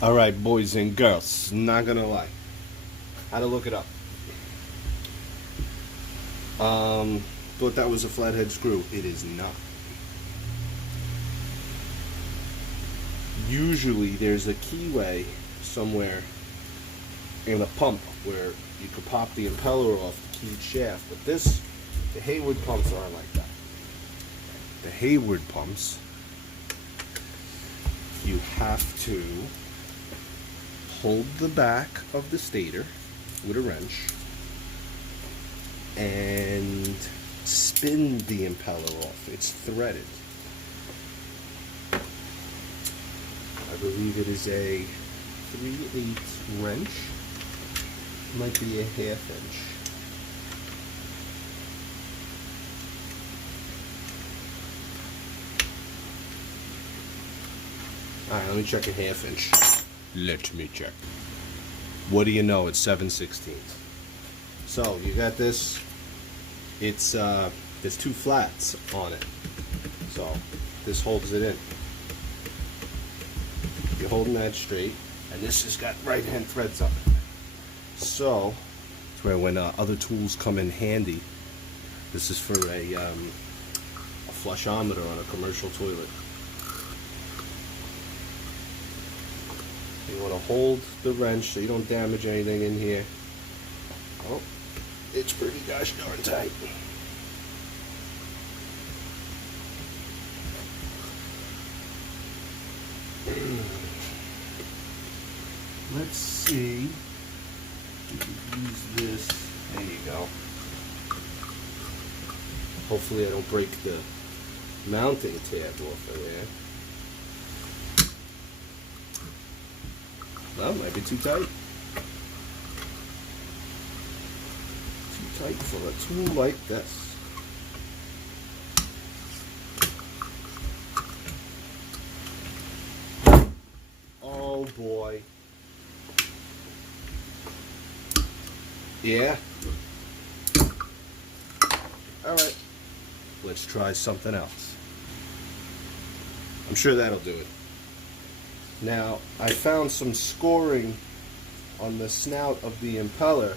Alright, boys and girls, not gonna lie. Had to look it up. Thought that was a flathead screw. It is not. Usually there's a keyway somewhere in a pump where you could pop the impeller off the keyed shaft, but the Hayward pumps aren't like that. The Hayward pumps, you have to hold the back of the stator with a wrench and spin the impeller off. It's threaded. I believe it is a 3/8 wrench. Might be a 1/2 inch. Alright, let me check a 1/2 inch. Let me check. What do you know? It's 7/16. So you got this. It's there's 2 flats on it. So this holds it in. You're holding that straight, and this has got right-hand threads on it. So it's where when other tools come in handy. This is for a flushometer on a commercial toilet. You want to hold the wrench so you don't damage anything in here. Oh, it's pretty gosh darn tight. Let's see. We can use this. There you go. Hopefully I don't break the mounting tab off of there. Well, might be too tight. Too tight for a tool like this. Oh boy. Yeah. Alright. Let's try something else. I'm sure that'll do it. Now, I found some scoring on the snout of the impeller,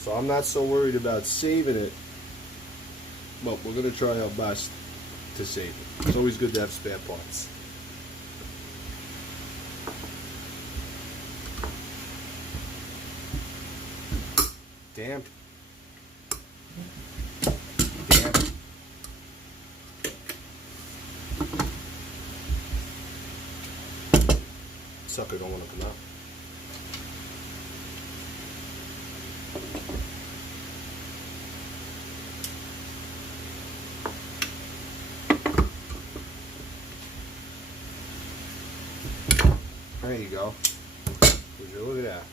so I'm not so worried about saving it, but we're going to try our best to save it. It's always good to have spare parts. Damn. Damn. Sucker don't want to come out. There you go. Would you look at that?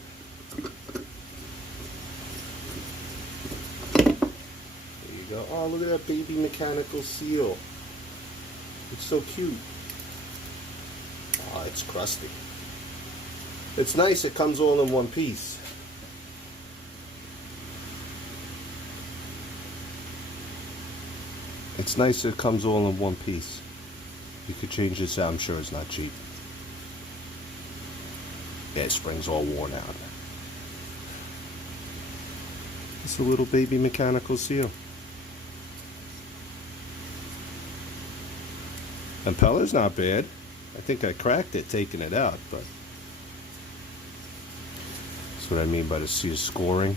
There you go. Oh, look at that baby mechanical seal. It's so cute. Oh, it's crusty. It's nice it comes all in one piece. It's nice it comes all in one piece. You could change this out, I'm sure it's not cheap. Yeah, spring's all worn out. It's a little baby mechanical seal. Impeller's not bad. I think I cracked it taking it out, but that's what I mean by the seal scoring.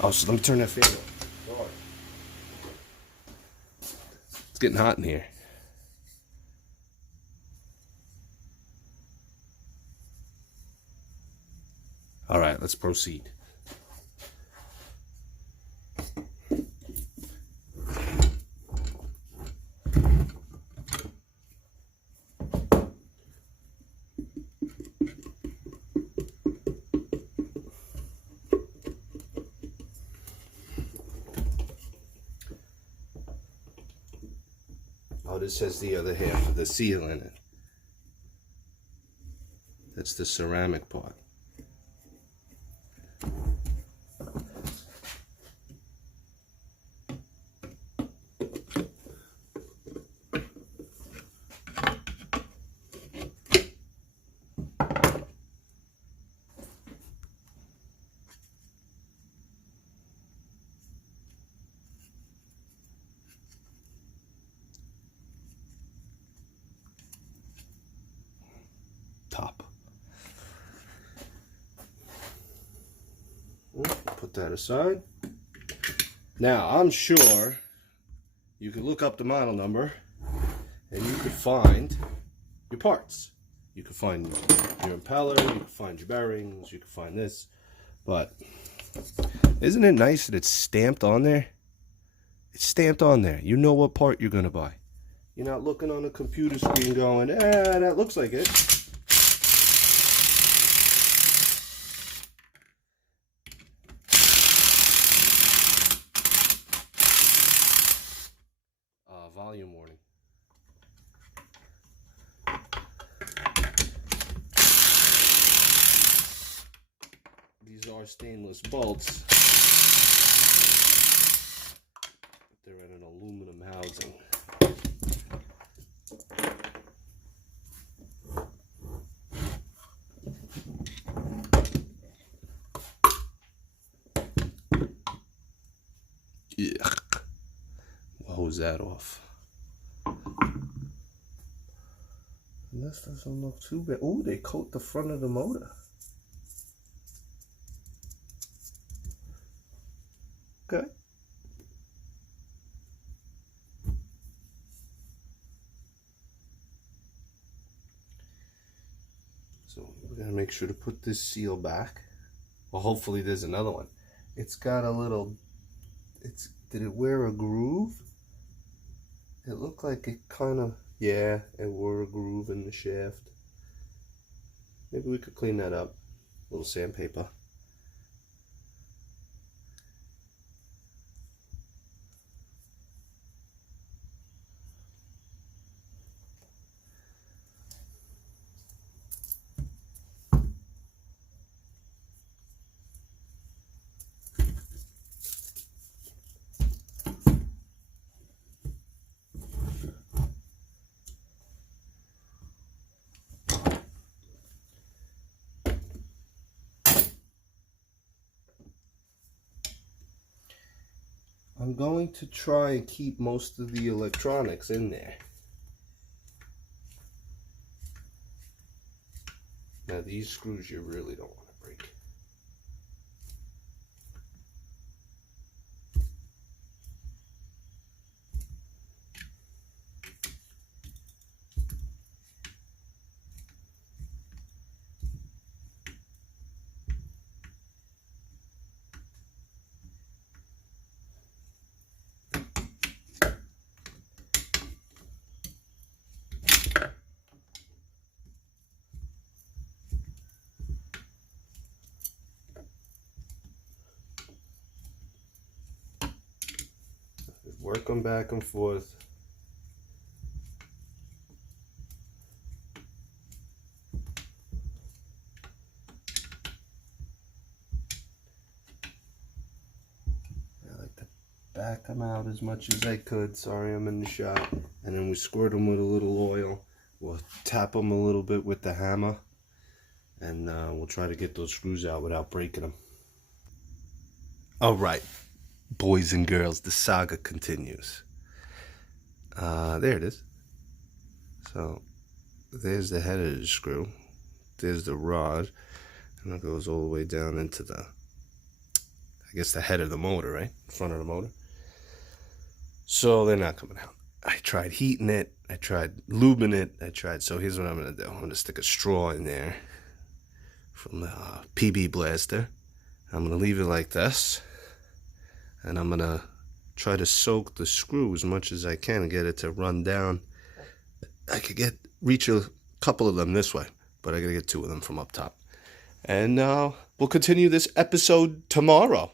Oh, so let me turn that fan on. Sorry. It's getting hot in here. All right, let's proceed. Oh, this has the other half of the seal in it. That's the ceramic part. put that aside. Now, I'm sure you could look up the model number and you could find your parts. You could find your impeller, you could find your bearings, you could find this. But isn't it nice that it's stamped on there? It's stamped on there. You know what part you're going to buy. You're not looking on a computer screen going, that looks like it. Volume warning. These are stainless bolts. But they're in an aluminum housing. Yuck. We'll hose that off. And this doesn't look too bad. Oh, they coat the front of the motor. Okay. So we're gonna make sure to put this seal back. Well, hopefully there's another one. It's got a little, did it wear a groove? It looked like it kind of, yeah, it wore a groove in the shaft. Maybe we could clean that up. A little sandpaper. I'm going to try and keep most of the electronics in there. Now these screws you really don't want to break. Work them back and forth. I like to back them out as much as I could. Sorry, I'm in the shop. And then we squirt them with a little oil. We'll tap them a little bit with the hammer. And we'll try to get those screws out without breaking them. All right. Boys and girls, the saga continues. There it is. So there's the head of the screw. There's the rod. And it goes all the way down into the, I guess, the head of the motor, right? Front of the motor. So they're not coming out. I tried heating it. I tried lubing it. So here's what I'm going to do. I'm going to stick a straw in there from the PB blaster. I'm going to leave it like this. And I'm going to try to soak the screw as much as I can and get it to run down. I could reach a couple of them this way, but I got to get 2 of them from up top. And we'll continue this episode tomorrow.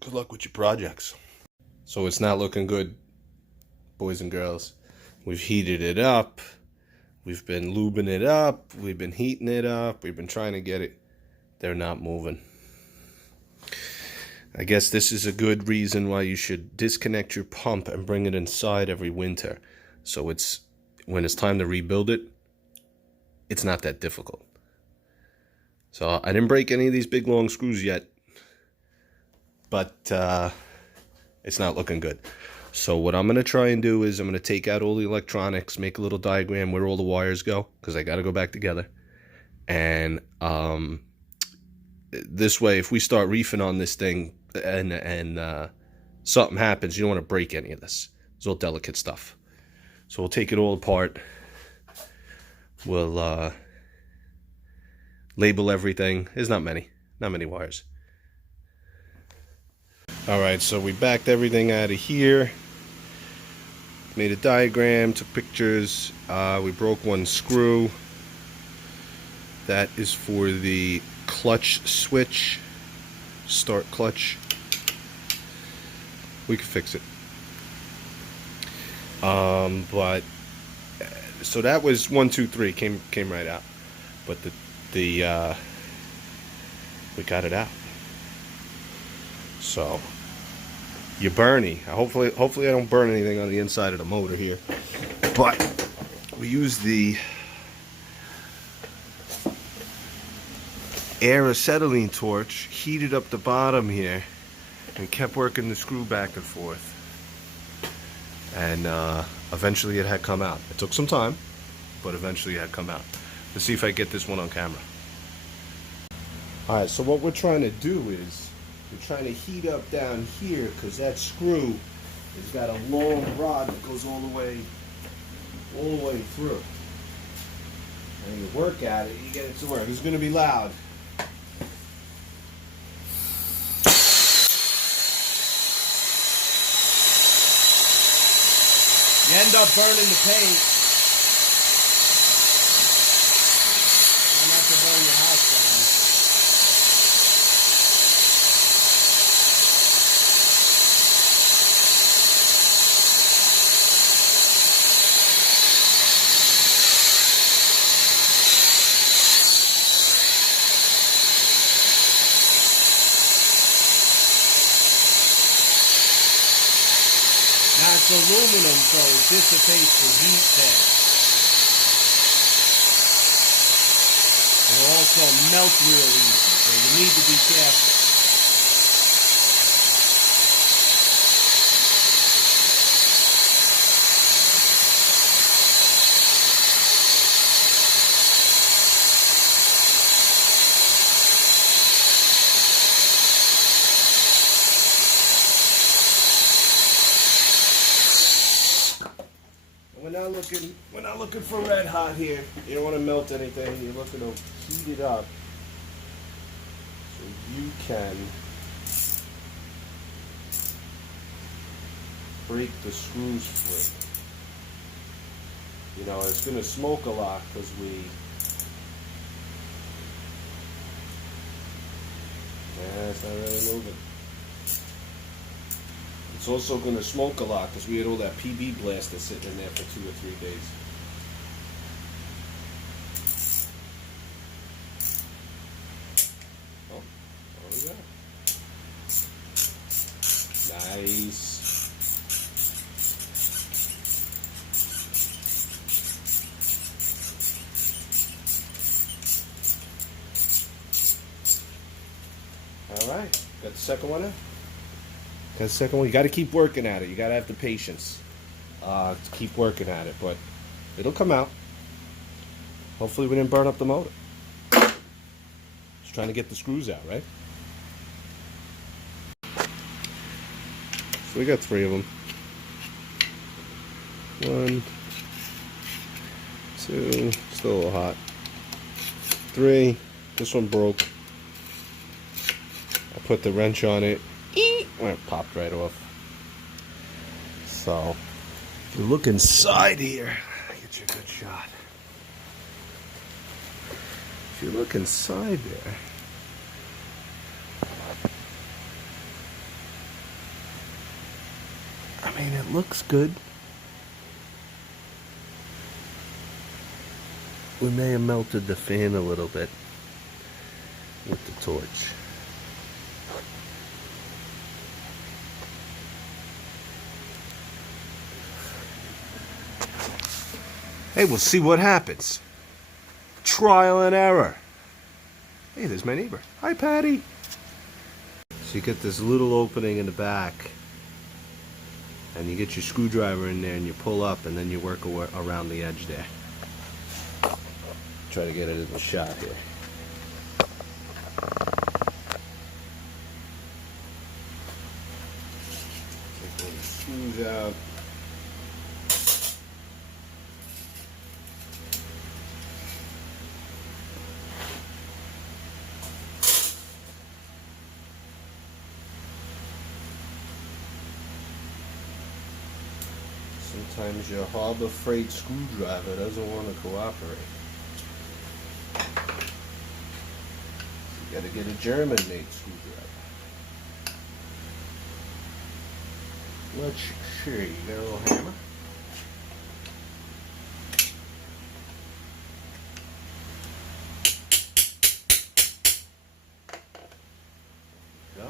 Good luck with your projects. So it's not looking good, boys and girls. We've heated it up. We've been lubing it up. We've been heating it up. We've been trying to get it. They're not moving. I guess this is a good reason why you should disconnect your pump and bring it inside every winter. So it's when it's time to rebuild it, it's not that difficult. So I didn't break any of these big long screws yet, but it's not looking good. So what I'm going to try and do is I'm going to take out all the electronics, make a little diagram where all the wires go, because I got to go back together. And this way, if we start reefing on this thing and something happens, you don't want to break any of this. It's all delicate stuff. So we'll take it all apart. We'll label everything. There's not many wires. Alright, so we backed everything out of here. Made a diagram, took pictures. We broke one screw. That is for the clutch switch. Start clutch. We could fix it. But so that was 1, 2, 3 came right out. But we got it out. So you burny. Hopefully I don't burn anything on the inside of the motor here. But we use the air acetylene torch, heated up the bottom here, and kept working the screw back and forth. And eventually it had come out. It took some time, but eventually it had come out. Let's see if I get this one on camera. Alright, so what we're trying to do is we're trying to heat up down here, because that screw has got a long rod that goes all the way through. And you work at it, you get it to work. It's going to be loud. You end up burning the paint. Try not to burn your house down. Now it's aluminum, so it dissipates the heat there. It'll also melt real easy, so you need to be careful. We're not looking for red hot here. You don't want to melt anything. You're looking to heat it up so you can break the screws free. You know, it's going to smoke a lot because it's not really moving. It's also going to smoke a lot because we had all that PB blaster sitting in there for 2 or 3 days. Oh, there we go. Nice. All right, got the second one in? Got the second one. You got to keep working at it. You got to have the patience to keep working at it, but it'll come out. Hopefully we didn't burn up the motor. Just trying to get the screws out, right? So we got 3 of them. 1, 2, still a little hot. 3, this one broke. I put the wrench on it. And it popped right off. So, if you look inside here, I'll get you a good shot. If you look inside there, I mean, it looks good. We may have melted the fan a little bit with the torch. Hey, we'll see what happens. Trial and error. Hey, there's my neighbor. Hi, Patty. So you get this little opening in the back, and you get your screwdriver in there and you pull up, and then you work around the edge there. Try to get it in the shot here. Sometimes your Harbor Freight screwdriver doesn't want to cooperate. You gotta get a German-made screwdriver. Let's see, you got a little hammer? Go.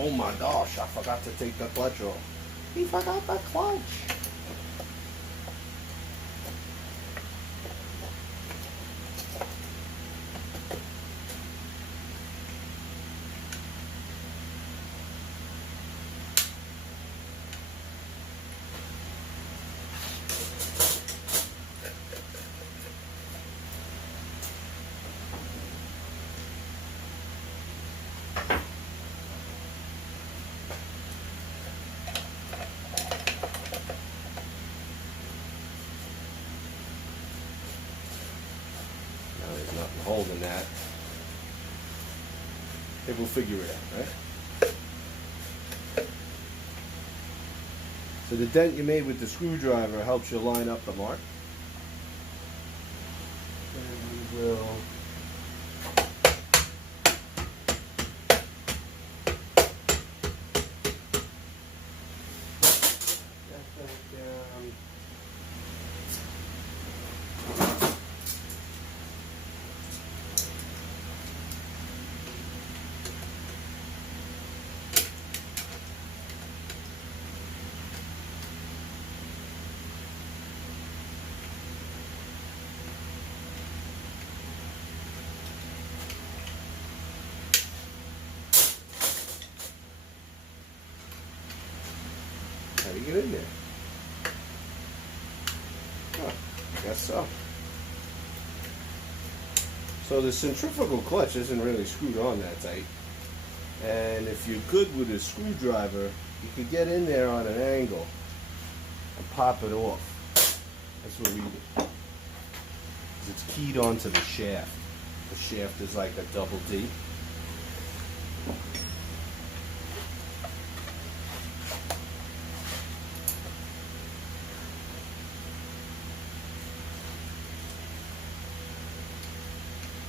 Oh my gosh, I forgot to take the clutch off. He forgot the clutch. There's nothing holding that. Maybe we'll figure it out, right? So the dent you made with the screwdriver helps you line up the mark. And we will get that down. How do you get in there? Oh, I guess so. So the centrifugal clutch isn't really screwed on that tight. And if you're good with a screwdriver, you can get in there on an angle and pop it off. That's what we do. 'Cause it's keyed onto the shaft. The shaft is like a double D.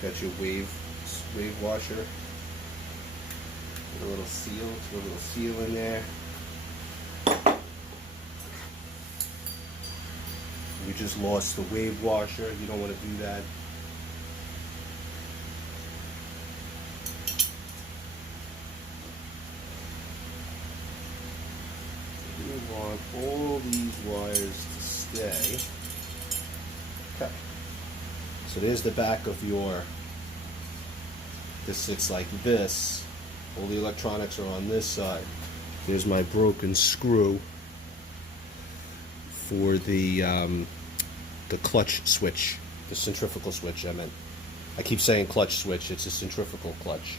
Got your wave washer. Put a little seal in there. You just lost the wave washer. You don't want to do that. You want all these wires to stay. Okay. So there's the back of your, this sits like this. All the electronics are on this side. There's my broken screw for the clutch switch, the centrifugal switch I meant. I keep saying clutch switch, it's a centrifugal clutch.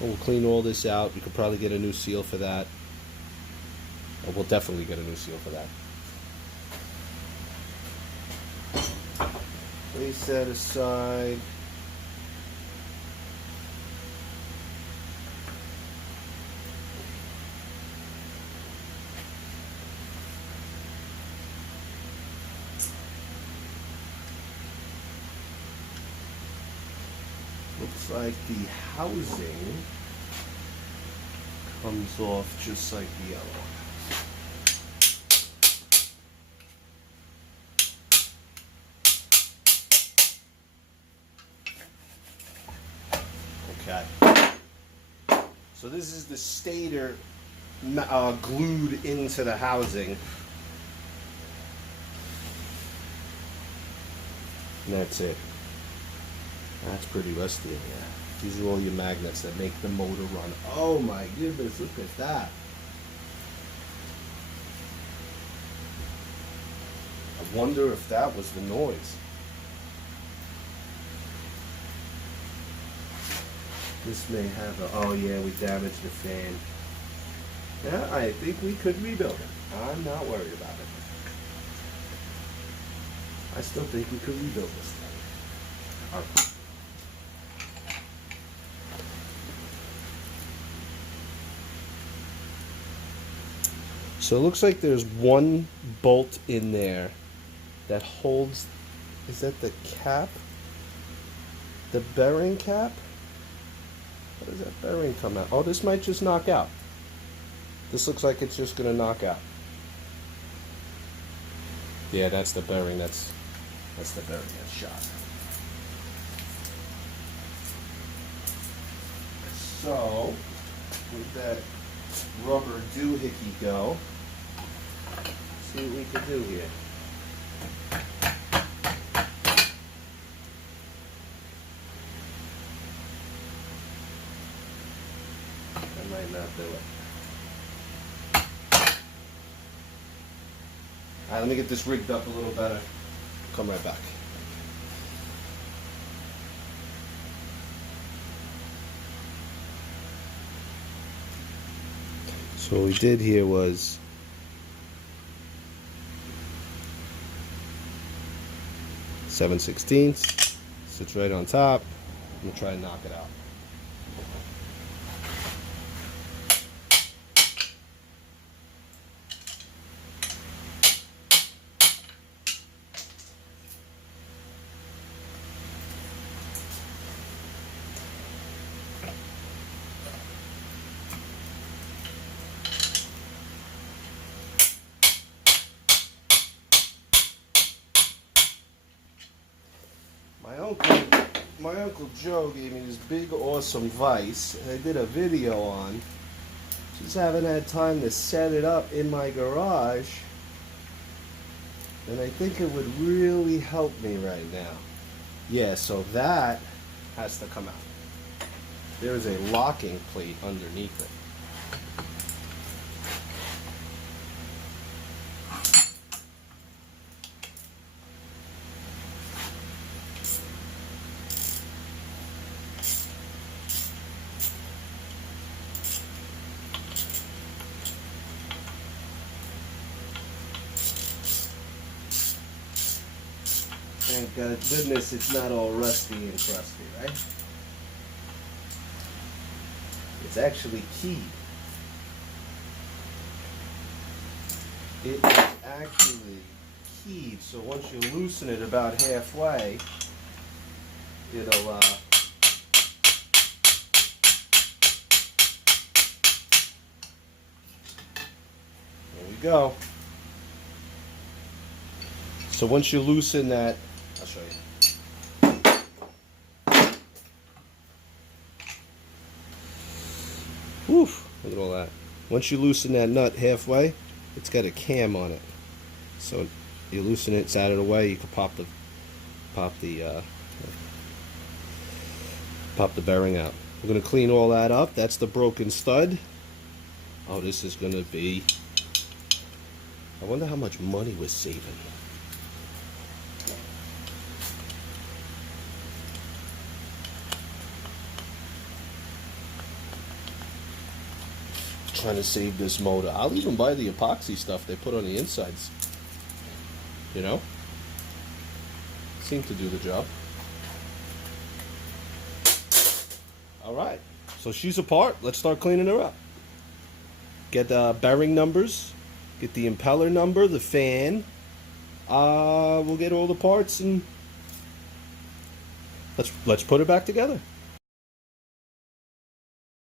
We'll clean all this out. We could probably get a new seal for that. Or we'll definitely get a new seal for that. Place that aside. Looks like the housing comes off just like the other one. Okay. So this is the stator glued into the housing. And that's it. That's pretty rusty in here. These are all your magnets that make the motor run. Oh my goodness, look at that. I wonder if that was the noise. This may have a, oh yeah, we damaged the fan. Yeah, I think we could rebuild it. I'm not worried about it. I still think we could rebuild this thing. Alright. So it looks like there's one bolt in there that holds, is that the cap? The bearing cap? How does that bearing come out? Oh, this might just knock out. This looks like it's just gonna knock out. Yeah, that's the bearing, that's the bearing that's shot. So, with that rubber doohickey go, see what we can do here. I might not do it. Alright, let me get this rigged up a little better. Come right back. So what we did here was 7/16 sits right on top. I'm gonna try and knock it out. My Uncle Joe gave me this big awesome vise, and I did a video on. Just haven't had time to set it up in my garage, and I think it would really help me right now. Yeah, so that has to come out. There is a locking plate underneath it. Thank goodness it's not all rusty and crusty, right? It's actually keyed. It is actually keyed, so once you loosen it about halfway, it'll there we go. So once you loosen that, I'll show you. Woof, look at all that. Once you loosen that nut halfway, it's got a cam on it. So you loosen it, it's out of the way, you can pop the bearing out. We're going to clean all that up. That's the broken stud. Oh, this is going to be, I wonder how much money we're saving. Trying to save this motor. I'll even buy the epoxy stuff they put on the insides. You know? Seem to do the job. Alright, so she's apart. Let's start cleaning her up. Get the bearing numbers, get the impeller number, the fan. We'll get all the parts and let's put it back together.